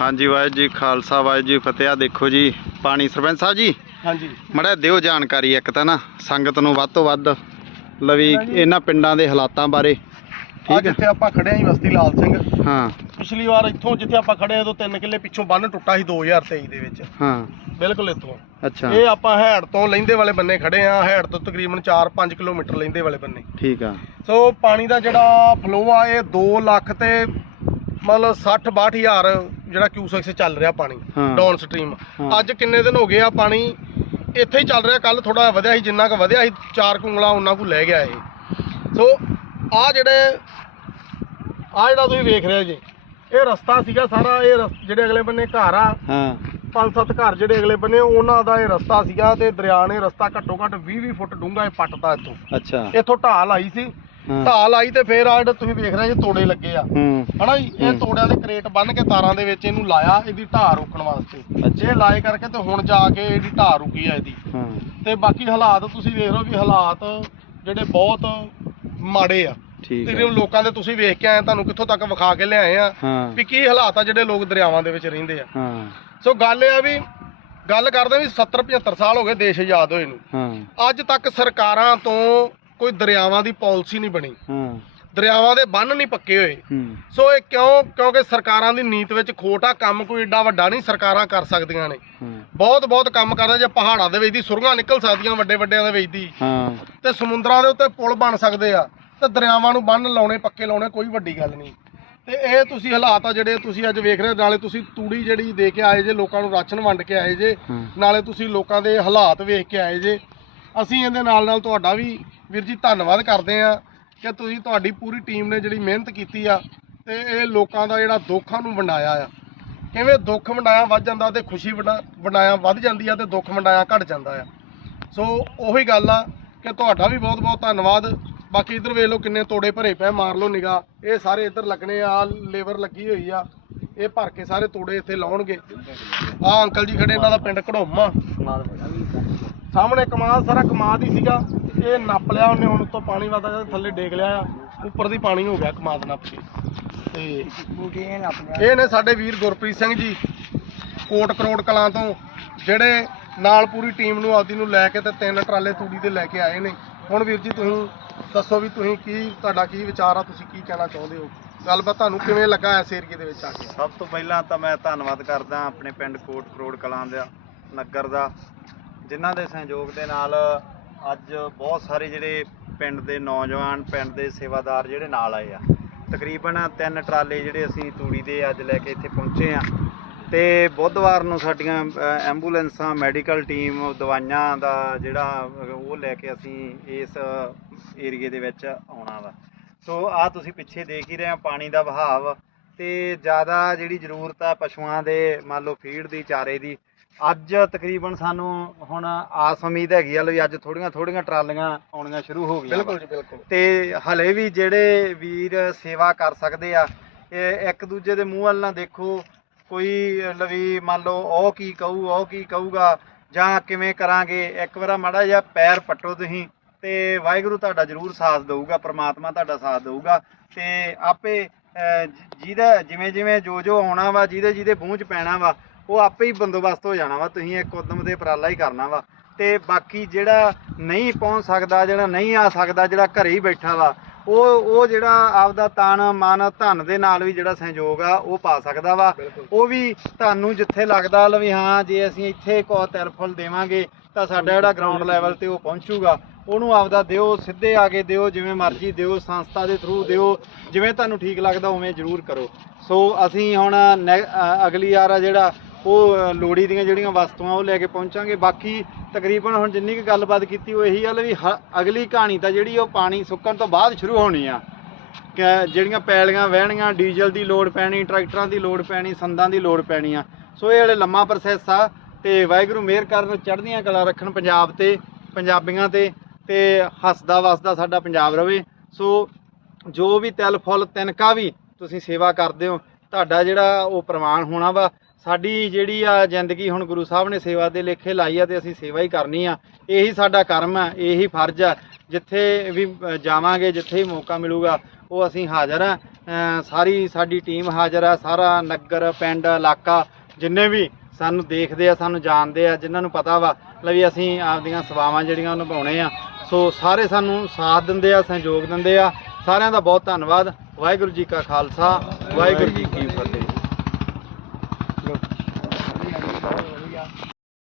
ਹਾਂਜੀ ਵਾਹਿਗੁਰੂ ਜੀ ਖਾਲਸਾ ਵਾਹਿਗੁਰੂ ਜੀ ਫਤਿਹ। ਆ ਦੇਖੋ ਜੀ ਪਾਣੀ ਸਰਪੰਚ ਸਾਹਿਬ ਜੀ। ਹਾਂਜੀ। ਮੜਾ ਦਿਓ ਜਾਣਕਾਰੀ ਇੱਕ ਤਾਂ ਨਾ ਸੰਗਤ ਨੂੰ ਵੱਧ ਤੋਂ ਵੱਧ ਲਵੀ ਇਹਨਾਂ ਪਿੰਡਾਂ ਦੇ ਹਾਲਾਤਾਂ ਬਾਰੇ। ਠੀਕ ਹੈ ਇੱਥੇ ਆਪਾਂ ਖੜੇ ਆਂ ਜੀ ਬਸਤੀ ਲਾਲ ਸਿੰਘ। ਹਾਂ। ਪਿਛਲੀ ਵਾਰ ਇੱਥੋਂ ਜਿੱਥੇ ਆਪਾਂ ਖੜੇ ਆਂ ਤੋਂ 3 ਕਿੱਲੇ ਪਿੱਛੋਂ ਬੰਨ ਟੁੱਟਾ ਸੀ 2023 ਦੇ ਵਿੱਚ। ਹਾਂ। ਬਿਲਕੁਲ ਇੱਥੋਂ। ਅੱਛਾ। ਇਹ ਆਪਾਂ ਹੈੜ ਤੋਂ ਲੈਂਦੇ ਵਾਲੇ ਬੰਨੇ ਖੜੇ ਆਂ ਹੈੜ ਤੋਂ ਤਕਰੀਬਨ 4-5 ਕਿਲੋਮੀਟਰ ਲੈਂਦੇ ਵਾਲੇ ਬੰਨੇ। ਠੀਕ ਆ। ਸੋ ਪਾਣੀ ਦਾ ਜਿਹੜਾ ਫਲੋ ਆ ਇਹ 2 ਲੱਖ ਤੇ ਮਤਲਬ 60 62 ਹਜ਼ਾਰ ਜਿਹੜਾ ਕਿਊਸੈਕਸ ਚੱਲ ਰਿਹਾ ਪਾਣੀ ਹਾਂ। ਡਾਊਨ ਸਟਰੀਮ ਹਾਂ। ਅੱਜ ਕਿੰਨੇ ਦਿਨ ਹੋ ਗਏ ਆ ਪਾਣੀ ਇੱਥੇ ਹੀ ਚੱਲ ਰਿਹਾ ਕੱਲ ਥੋੜਾ ਵਧਿਆ ਸੀ ਜਿੰਨਾ ਕੁ ਵਧਿਆ ਸੀ ਚਾਰ ਕੁੰਗਲਾ ਉਹਨਾਂ ਕੁ ਲੈ ਗਿਆ ਇਹ। ਸੋ ਆ ਜਿਹੜੇ ਆ ਜਿਹੜਾ ਤੁਸੀਂ ਵੇਖ ਰਹੇ ਜੀ ਇਹ ਰਸਤਾ ਸੀਗਾ ਸਾਰਾ ਇਹ ਰਸ- ਜਿਹੜੇ ਅਗਲੇ ਬੰਨੇ ਘਰ ਆ ਹਾਂ। ਪੰਜ ਸੱਤ ਘਰ ਜਿਹੜੇ ਅਗਲੇ ਬੰਨੇ ਉਹਨਾਂ ਦਾ ਇਹ ਰਸਤਾ ਸੀਗਾ ਤੇ ਦਰਿਆ ਨੇ ਰਸਤਾ ਘੱਟੋ ਘੱਟ 20 20 ਫੁੱਟ ਡੂੰਘਾ ਇਹ ਪੱਟਦਾ ਇੱਥੋਂ। ਅੱਛਾ। ਇੱਥੋਂ ਢਾਲ ਆਈ ਸੀ ਢਾਲ ਆਈ ਤੇ ਫੇਰ ਆ ਜਿਹੜੇ ਤੁਸੀਂ ਵੇਖ ਰਹੇ ਜੀ ਤੋੜੇ ਲੱਗੇ ਆ। ਹੂੰ। ਹਨਾ ਜੀ ਇਹ। ਤੋੜਿਆਂ ਦੇ ਕਰੇਟ ਬੰਨ ਕੇ ਤਾਰਾਂ ਦੇ ਵਿੱਚ ਇਹਨੂੰ ਲਾਇਆ ਇਹਦੀ ਢਾਹ ਰੋਕਣ ਵਾਸਤੇ। ਇਹ ਲਾਏ ਕਰਕੇ ਤੇ ਹੁਣ ਜਾ ਕੇ ਇਹਦੀ ਢਾਹ ਰੁਕੀ ਆ ਇਹਦੀ। ਤੇ ਬਾਕੀ ਹਾਲਾਤ ਤੁਸੀਂ ਵੇਖ ਰਹੇ ਹੋ ਵੀ ਹਾਲਾਤ ਜਿਹੜੇ ਬਹੁਤ ਮਾੜੇ ਆ। ਠੀਕ ਤੇ ਲੋਕਾਂ ਦੇ ਤੁਸੀਂ ਵੇਖ ਕੇ ਆਏ ਤੁਹਾਨੂੰ ਕਿੱਥੋਂ ਤੱਕ ਵਿਖਾ ਕੇ ਲਿਆਏ ਆ ਵੀ ਕੀ ਹਾਲਾਤ ਆ ਜਿਹੜੇ ਲੋਕ ਦਰਿਆਵਾਂ ਦੇ ਵਿੱਚ ਰਹਿੰਦੇ ਆ। ਸੋ ਗੱਲ ਇਹ ਆ ਵੀ ਗੱਲ ਕਰਦੇ ਵੀ 70 75 ਸਾਲ ਹੋ ਗਏ ਦੇਸ਼ ਆਜ਼ਾਦ ਹੋਏ ਨੂੰ। ਅੱਜ ਤੱਕ ਸਰਕਾਰਾਂ ਤੋਂ ਕੋਈ ਦਰਿਆਵਾਂ ਦੀ ਪਾਲਿਸੀ ਨਹੀਂ ਬਣੀ। ਹਾਂ। ਦਰਿਆਵਾਂ ਦੇ ਬੰਨ ਨਹੀਂ ਪੱਕੇ ਹੋਏ। ਹੂੰ। ਸੋ ਇਹ ਕਿਉਂ? ਕਿਉਂਕਿ ਸਰਕਾਰਾਂ ਦੀ ਨੀਤ ਵਿੱਚ ਖੋਟ ਆ ਕੰਮ ਕੋਈ ਏਡਾ ਵੱਡਾ ਨਹੀਂ ਸਰਕਾਰਾਂ ਕਰ ਸਕਦੀਆਂ ਨੇ। ਹਾਂ। ਬਹੁਤ ਬਹੁਤ ਕੰਮ ਕਰਦੇ ਜੇ ਪਹਾੜਾਂ ਦੇ ਵਿੱਚ ਦੀ ਸੁਰੰਗਾਂ ਨਿਕਲ ਸਕਦੀਆਂ ਵੱਡੇ ਵੱਡਿਆਂ ਦੇ ਵਿੱਚ ਦੀ। ਹਾਂ। ਤੇ ਸਮੁੰਦਰਾਂ ਦੇ ਉੱਤੇ ਪੁਲ ਬਣ ਸਕਦੇ ਆ ਤੇ ਦਰਿਆਵਾਂ ਨੂੰ ਬੰਨ ਲਾਉਣੇ ਪੱਕੇ ਲਾਉਣੇ ਕੋਈ ਵੱਡੀ ਗੱਲ ਨਹੀਂ। ਤੇ ਇਹ ਤੁਸੀਂ ਹਾਲਾਤ ਆ ਜਿਹੜੇ ਤੁਸੀਂ ਅੱਜ ਵੇਖ ਰਹੇ ਹੋ, ਨਾਲੇ ਤੁਸੀਂ ਤੂੜੀ ਜਿਹੜੀ ਦੇ ਕੇ ਆਏ ਜੇ ਲੋਕਾਂ ਨੂੰ ਰਾਸ਼ਨ ਵੰਡ ਕੇ ਆਏ ਜੇ ਹਾਂ। ਨਾਲੇ ਤੁਸੀਂ ਲੋਕਾਂ ਦੇ ਹਾਲਾਤ ਵੇਖ ਕੇ ਆਏ ਜੇ। ਅਸੀਂ ਇਹਦੇ ਨਾਲ ਨਾਲ ਤੁਹਾਡਾ ਵੀ ਵੀਰ ਜੀ, ਧੰਨਵਾਦ ਕਰਦੇ ਆ ਕਿ ਤੁਸੀਂ ਤੁਹਾਡੀ ਪੂਰੀ ਟੀਮ ਨੇ ਜਿਹੜੀ ਮਿਹਨਤ ਕੀਤੀ ਆ ਤੇ ਇਹ ਲੋਕਾਂ ਦਾ ਜਿਹੜਾ ਦੁੱਖਾਂ ਨੂੰ ਵੰਡਾਇਆ ਆ। ਕਿਵੇਂ ਦੁੱਖ ਵੰਡਾਇਆ ਵੱਧ ਜਾਂਦਾ ਤੇ ਖੁਸ਼ੀ ਵੰਡਾ- ਵੰਡਾਇਆ ਵੱਧ ਜਾਂਦੀ ਆ ਤੇ ਦੁੱਖ ਵੰਡਾਇਆ ਘਟ ਜਾਂਦਾ ਆ। ਸੋ ਉਹੀ ਗੱਲ ਆ ਕਿ ਤੁਹਾਡਾ ਵੀ ਬਹੁਤ ਬਹੁਤ ਧੰਨਵਾਦ। ਬਾਕੀ ਇਧਰ ਵੇਖ ਲਓ ਕਿੰਨੇ ਤੋੜੇ ਭਰੇ ਪਏ ਮਾਰ ਲਓ ਨਿਗਾ ਇਹ ਸਾਰੇ ਇੱਧਰ ਲੱਗਣੇ ਆ ਲੇਬਰ ਲੱਗੀ ਹੋਈ ਆ। ਇਹ ਭਰ ਕੇ ਸਾਰੇ ਤੋੜੇ ਇੱਥੇ ਲਾਉਣਗੇ। ਆ ਅੰਕਲ ਜੀ ਖੜੇ ਇਹਨਾਂ ਦਾ ਪਿੰਡ ਘੜੋਮਾ। ਸਾਹਮਣੇ ਕਮਾਦ ਸਾਰਾ ਕਮਾਦ ਹੀ ਸੀਗਾ। ਇਹ ਨੱਪ ਲਿਆ ਉਹਨੇ, ਹੁਣ ਉੱਤੋਂ ਪਾਣੀ ਵਾਦਾ ਥੱਲੇ ਡੇਗ ਲਿਆ ਆ। ਉੱਪਰ ਦੀ ਪਾਣੀ ਹੋ ਗਿਆ ਕਮਾਦ ਨੱਪ ਕੇ। ਤੇ ਇਹ ਨੇ ਸਾਡੇ ਵੀਰ ਗੁਰਪ੍ਰੀਤ ਸਿੰਘ ਜੀ, ਕੋਟ ਕਰੋੜ ਕਲਾਂ ਤੋਂ, ਜਿਹੜੇ ਨਾਲ ਪੂਰੀ ਟੀਮ ਨੂੰ ਆਪਦੀ ਨੂੰ ਲੈ ਕੇ ਤੇ ਤਿੰਨ ਟਰਾਲੇ ਤੂੜੀ ਦੇ ਲੈ ਕੇ ਆਏ ਨੇ। ਹੁਣ ਵੀਰ ਜੀ ਤੁਸੀਂ ਦੱਸੋ ਵੀ ਤੁਸੀਂ ਕੀ, ਤੁਹਾਡਾ ਕੀ ਵਿਚਾਰ ਆ? ਤੁਸੀਂ ਕੀ ਕਹਿਣਾ ਚਾਹੁੰਦੇ ਹੋ? ਗੱਲਬਾਤ ਤੁਹਾਨੂੰ ਕਿਵੇਂ ਲੱਗਾ ਇਸ ਏਰੀਏ ਦੇ ਵਿੱਚ ਆ ਕੇ? ਸਭ ਤੋਂ ਪਹਿਲਾਂ ਤਾਂ ਮੈਂ ਧੰਨਵਾਦ ਕਰਦਾ ਆਪਣੇ ਪਿੰਡ ਕੋਟ ਕਰੋੜ ਕਲਾਂ ਦਾ, ਨਗਰ ਦਾ, ਜਿਨ੍ਹਾਂ ਦੇ ਸਹਿਯੋਗ ਦੇ ਨਾਲ ਅੱਜ ਬਹੁਤ ਸਾਰੇ ਜਿਹੜੇ ਪਿੰਡ ਦੇ ਨੌਜਵਾਨ, ਪਿੰਡ ਦੇ ਸੇਵਾਦਾਰ ਜਿਹੜੇ ਨਾਲ ਆਏ ਆ। ਤਕਰੀਬਨ ਤਿੰਨ ਟਰਾਲੇ ਜਿਹੜੇ ਅਸੀਂ ਤੂੜੀ ਦੇ ਅੱਜ ਲੈ ਕੇ ਇੱਥੇ ਪਹੁੰਚੇ ਆ। ਤੇ ਬੁੱਧਵਾਰ ਨੂੰ ਸਾਡੀਆਂ ਐਂਬੂਲੈਂਸਾਂ, ਮੈਡੀਕਲ ਟੀਮ, ਦਵਾਈਆਂ ਦਾ ਜਿਹੜਾ ਉਹ ਲੈ ਕੇ ਅਸੀਂ ਇਸ ਏਰੀਏ ਦੇ ਵਿੱਚ ਆਉਣਾ ਵਾ। ਸੋ ਆ ਤੁਸੀਂ ਪਿੱਛੇ ਦੇਖ ਹੀ ਰਹੇ ਆ ਪਾਣੀ ਦਾ ਵਹਾਵ ਤੇ ਜ਼ਿਆਦਾ ਜਿਹੜੀ ਜ਼ਰੂਰਤ ਆ ਪਸ਼ੂਆਂ ਦੇ ਮੰਨ ਲਓ ਫੀਡ ਦੀ ਚਾਰੇ ਦੀ ਅੱਜ ਤਕਰੀਬਨ ਸਾਨੂੰ ਹੁਣ ਆਸ ਉਮੀਦ ਹੈਗੀ ਆ ਵੀ ਅੱਜ ਥੋੜੀਆਂ ਥੋੜੀਆਂ ਟਰਾਲੀਆਂ ਆਉਣੀਆਂ ਸ਼ੁਰੂ ਹੋ ਗਈਆਂ। ਬਿਲਕੁਲ ਜੀ ਬਿਲਕੁਲ ਤੇ ਹਲੇ ਵੀ ਜਿਹੜੇ ਵੀਰ ਸੇਵਾ ਕਰ ਸਕਦੇ ਆ ਇਹ ਇੱਕ ਦੂਜੇ ਦੇ ਮੂੰਹ ਵੱਲ ਨਾ ਦੇਖੋ ਕੋਈ ਲਵੀ ਮੰਨ ਲਓ ਉਹ ਕੀ ਕਹੂ ਉਹ ਕੀ ਕਹੂਗਾ ਜਾਂ ਕਿਵੇਂ ਕਰਾਂਗੇ ਇੱਕ ਵਾਰਾ ਮਾੜਾ ਜਿਹਾ ਪੈਰ ਪੱਟੋ ਤੁਸੀਂ ਤੇ ਵਾਹਿਗੁਰੂ ਤੁਹਾਡਾ ਜ਼ਰੂਰ ਸਾਥ ਦਊਗਾ ਪ੍ਰਮਾਤਮਾ ਤੁਹਾਡਾ ਸਾਥ ਦਊਗਾ ਤੇ ਆਪੇ ਜਿਹਦਾ ਜਿਵੇਂ ਜਿਵੇਂ ਜੋ ਜੋ ਆਉਣਾ ਵਾ ਜਿਹਦੇ ਜਿਹਦੇ 'ਚ ਪੈਣਾ ਵਾ ਉਹ ਆਪੇ ਹੀ ਬੰਦੋਬਸਤ ਹੋ ਜਾਣਾ ਵਾ ਤੁਸੀਂ ਇੱਕ ਉਦਮ ਦੇ ਉਪਰਾਲਾ ਹੀ ਕਰਨਾ ਵਾ ਤੇ ਬਾਕੀ ਜਿਹੜਾ ਨਹੀਂ ਪਹੁੰਚ ਸਕਦਾ ਜਿਹੜਾ ਨਹੀਂ ਆ ਸਕਦਾ ਜਿਹੜਾ ਘਰੇ ਹੀ ਬੈਠਾ ਵਾ ਉਹ ਉਹ ਜਿਹੜਾ ਆਪਦਾ ਤਨ ਮਨ ਧਨ ਦੇ ਨਾਲ ਵੀ ਜਿਹੜਾ ਸਹਿਯੋਗ ਆ ਉਹ ਪਾ ਸਕਦਾ ਵਾ। ਉਹ ਵੀ ਤੁਹਾਨੂੰ ਜਿੱਥੇ ਲੱਗਦਾ ਲ ਵੀ ਹਾਂ ਜੇ ਅਸੀਂ ਇੱਥੇ ਕੋ ਤਿਲਫੁਲ ਦੇਵਾਂਗੇ ਤਾਂ ਸਾਡਾ ਜਿਹੜਾ ਗਰਾਊਂਡ ਲੈਵਲ ਤੇ ਉਹ ਪਹੁੰਚੂਗਾ। ਉਹਨੂੰ ਆਪਦਾ ਦਿਓ ਸਿੱਧੇ ਆ ਕੇ ਦਿਓ ਜਿਵੇਂ ਮਰਜ਼ੀ ਦਿਓ ਸੰਸਥਾ ਦੇ ਥਰੂ ਦਿਓ ਜਿਵੇਂ ਤੁਹਾਨੂੰ ਠੀਕ ਲੱਗਦਾ ਉਵੇਂ ਜ਼ਰੂਰ ਕਰੋ। ਸੋ ਅਸੀਂ ਹੁਣ ਨੈ- ਅਗਲੀ ਵਾਰ ਆ ਜਿਹੜਾ ਉਹ ਅ, ਲੋੜੀ ਦੀਆਂ ਜਿਹੜੀਆਂ ਵਸਤੂਆਂ ਉਹ ਲੈ ਕੇ ਪਹੁੰਚਾਂਗੇ। ਬਾਕੀ ਤਕਰੀਬਨ ਹੁਣ ਜਿੰਨੀ ਕੁ ਗੱਲਬਾਤ ਕੀਤੀ ਉਹ ਇਹੀ ਗੱਲ ਵੀ ਹ- ਅਗਲੀ ਕਹਾਣੀ ਤਾਂ ਜਿਹੜੀ ਉਹ ਪਾਣੀ ਸੁੱਕਣ ਤੋਂ ਬਾਅਦ ਸ਼ੁਰੂ ਹੋਣੀ ਆ। ਕਿ ਜਿਹੜੀਆਂ ਪੈਲੀਆਂ ਵਹਿਣੀਆਂ ਡੀਜ਼ਲ ਦੀ ਲੋੜ ਪੈਣੀ ਟਰੈਕਟਰਾਂ ਦੀ ਲੋੜ ਪੈਣੀ ਸੰਦਾਂ ਦੀ ਲੋੜ ਪੈਣੀ ਆ। ਸੋ ਇਹ ਹਲੇ ਲੰਮਾ ਪ੍ਰੋਸੈਸ ਆ ਤੇ ਵਾਹਿਗੁਰੂ ਮਿਹਰ ਕਰਨ ਚੜ੍ਹਦੀਆਂ ਕਲਾ ਰੱਖਣ ਪੰਜਾਬ ਤੇ ਪੰਜਾਬੀਆਂ ਤੇ ਤੇ ਹੱਸਦਾ ਵਸਦਾ ਸਾਡਾ ਪੰਜਾਬ ਰਵੇ। ਸੋ ਜੋ ਵੀ ਤਿਲ, ਫੁੱਲ, ਤਿਨਕਾ ਵੀ ਤੁਸੀਂ ਸੇਵਾ ਕਰਦੇ ਹੋ, ਤੁਹਾਡਾ ਜਿਹੜਾ ਉਹ ਪ੍ਰਮਾਣ ਹੋਣਾ ਵਾ, ਸਾਡੀ ਜਿਹੜੀ ਆ ਜ਼ਿੰਦਗੀ ਹੁਣ ਗੁਰੂ ਸਾਹਿਬ ਨੇ ਸੇਵਾ ਦੇ ਲੇਖੇ ਲਾਈ ਆ ਤੇ ਅਸੀਂ ਸੇਵਾ ਹੀ ਕਰਨੀ ਆ। ਇਹੀ ਸਾਡਾ ਕਰਮ ਆ, ਇਹੀ ਫਰਜ਼ ਆ। ਜਿੱਥੇ ਵੀ ਜਾਵਾਂਗੇ, ਜਿੱਥੇ ਵੀ ਮੌਕਾ ਮਿਲੂਗਾ, ਉਹ ਅਸੀਂ ਹਾਜ਼ਰ ਆ। ਸਾਰੀ ਸਾਡੀ ਟੀਮ ਹਾਜ਼ਰ ਆ, ਸਾਰਾ ਨਗਰ, ਪਿੰਡ, ਇਲਾਕਾ, ਜਿੰਨੇ ਵੀ ਸਾਨੂੰ ਦੇਖਦੇ ਆ, ਸਾਨੂੰ ਜਾਣਦੇ ਆ, ਜਿਨ੍ਹਾਂ ਨੂੰ ਪਤਾ ਵਾ, ਲੈ ਵੀ ਅਸੀਂ ਆਪਦੀਆਂ ਸੇਵਾਵਾਂ ਜਿਹੜੀਆਂ ਉਹ ਨਿਭਾਉਣੇ ਆ। ਸੋ ਸਾਰੇ ਸਾਨੂੰ ਸਾਥ ਦਿੰਦੇ ਆ, ਸਹਿਯੋਗ ਦਿੰਦੇ ਆ। ਸਾਰਿਆਂ ਦਾ ਬਹੁਤ ਧੰਨਵਾਦ। ਵਾਹਿਗੁਰੂ ਜੀ ਕਾ ਖਾਲਸਾ, ਵਾਹਿਗੁਰੂ ਜੀ